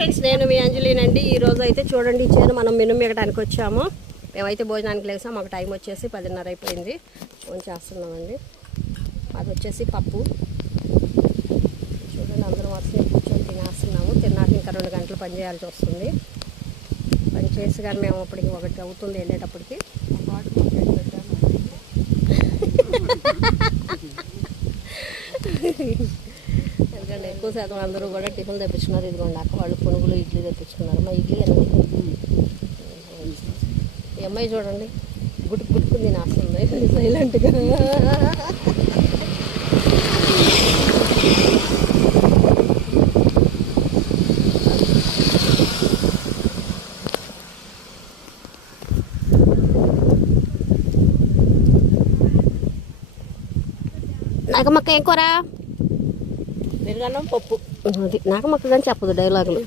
Friends నేను మీ అంజలీనండి. ఈ రోజు అయితే చూడండి ఈ మనం మినుము ఎగడానికి వచ్చాము. మేమైతే భోజనానికి లేసాం మాకు టైం వచ్చేసి పదిన్నర అయిపోయింది. ఫోన్ చేస్తున్నామండి. అది వచ్చేసి పప్పు. చూడండి అందరం వస్తే కూర్చొని తినేస్తున్నాము. తిన్నాక ఇంకా రెండు గంటలు పని చేయాల్సి వస్తుంది. పని చేసి కానీ మేము అప్పటికి ఒకటి అవుతుంది వెళ్ళేటప్పటికి. ఎక్కువ శాతం అందరూ కూడా టిఫిన్ తెప్పించుకున్నారు. ఇదిగోండి అక్క వాళ్ళు పునుగులు ఇడ్లీ తెప్పించుకున్నారు. మా ఇడ్లీ ఈ అమ్మాయి చూడండి. గుట్టుకు గుట్టుకుంది తినేస్తుంది సైలెంట్గా నాగమ్మక్క ఏం కూర? పెరుగన్నం పప్పు. అది నాకు మొక్క కానీ చెప్పదు డైలాగులు